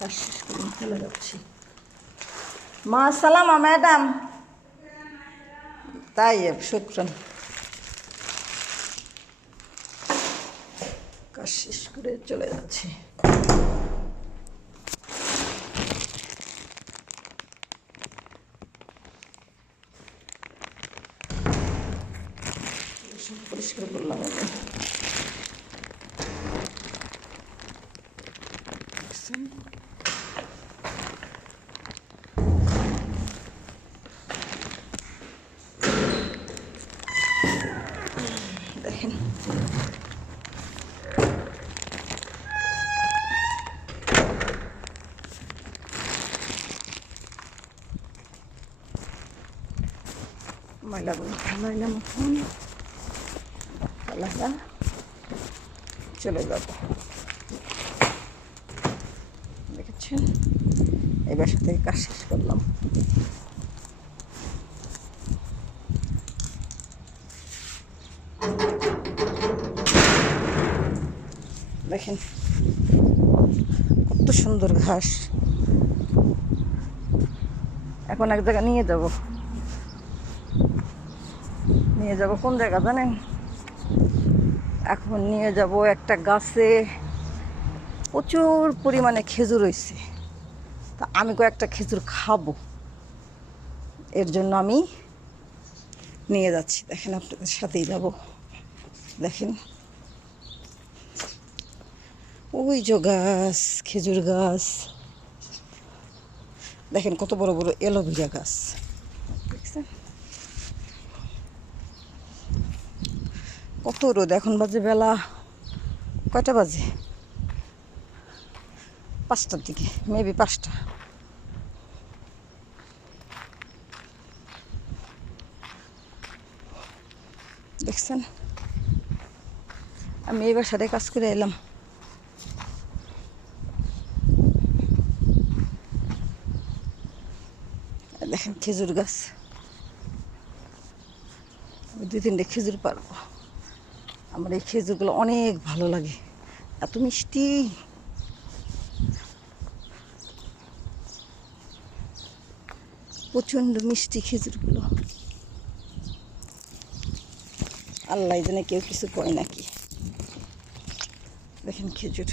কাজ শেষ করে চলে যাচ্ছি। মা সালামা ম্যাডাম। তাই শুক্রান। কাজ শেষ করে চলে যাচ্ছি। পরিষ্কার করলাম আমি। দেখেন ময়লাগুলো ফেলাইলাম, এখন ফেলাইলাম চলে যাব। দেখেছেন, এই বাসা থেকে কাজ শেষ করলাম। দেখেন কত সুন্দর ঘাস। এখন এক জায়গায় নিয়ে যাব কোন জায়গা জানেন? এখন নিয়ে যাব একটা গাছে প্রচুর পরিমাণে খেজুর হয়েছে, তা আমি কয়েকটা খেজুর খাবো, এর জন্য আমি নিয়ে যাচ্ছি। দেখেন আপনাদের সাথেই যাব। দেখেন ওই যে গাছ, খেজুর গাছ, দেখেন কত বড় বড় অ্যালোভেরা গাছ, দেখছেন কত রোদ। এখন বাজে বেলা কয়টা বাজে? 5টার দিকে, মেবি 5টা। দেখছেন, আমি এই বাসায় কাজ করে এলাম। দেখেন খেজুর গাছ, 2-3টে খেজুর পারবো। আমার এই খেজুরগুলো অনেক ভালো লাগে, এত মিষ্টি। প্রচণ্ড মিষ্টি খেজুরগুলো। আল্লাহ জানে কেউ কিছু কয় নাকি। দেখেন খেজুর,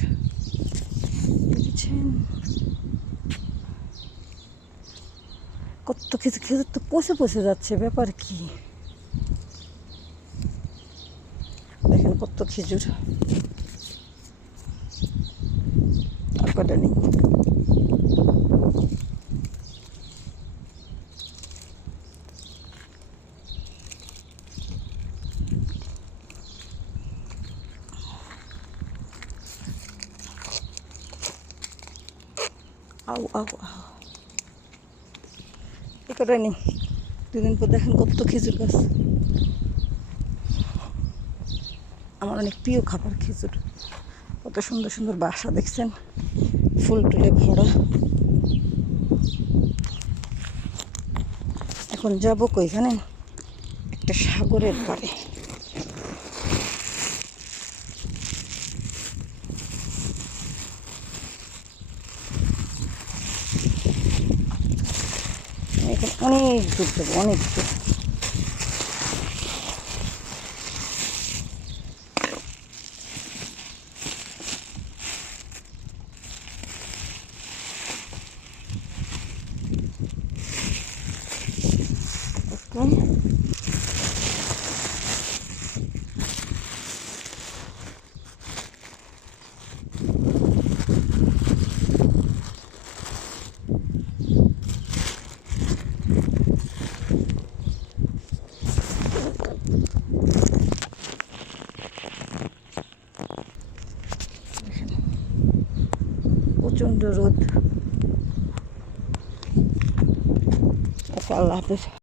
দেখেছেন কত খেজুর। খেজুর তো পচে যাচ্ছে, ব্যাপার কি? দেখেন কত খেজুর, আর কটা নেই। আউ আউ আউ, এ কটা নেই। 2 দিন পর দেখেন কত খেজুর গাছ। আমার অনেক প্রিয় খাবার খেজুর। কত সুন্দর সুন্দর বাসা, দেখছেন ফুল টুলে ভরা। এখন যাবো কই জানেন? একটা সাগরের পাড়ে। এখন অনেক দূর যাবো, অনেক দূর। প্রচণ্ড রোদ। আল্লাহ হাফেজ।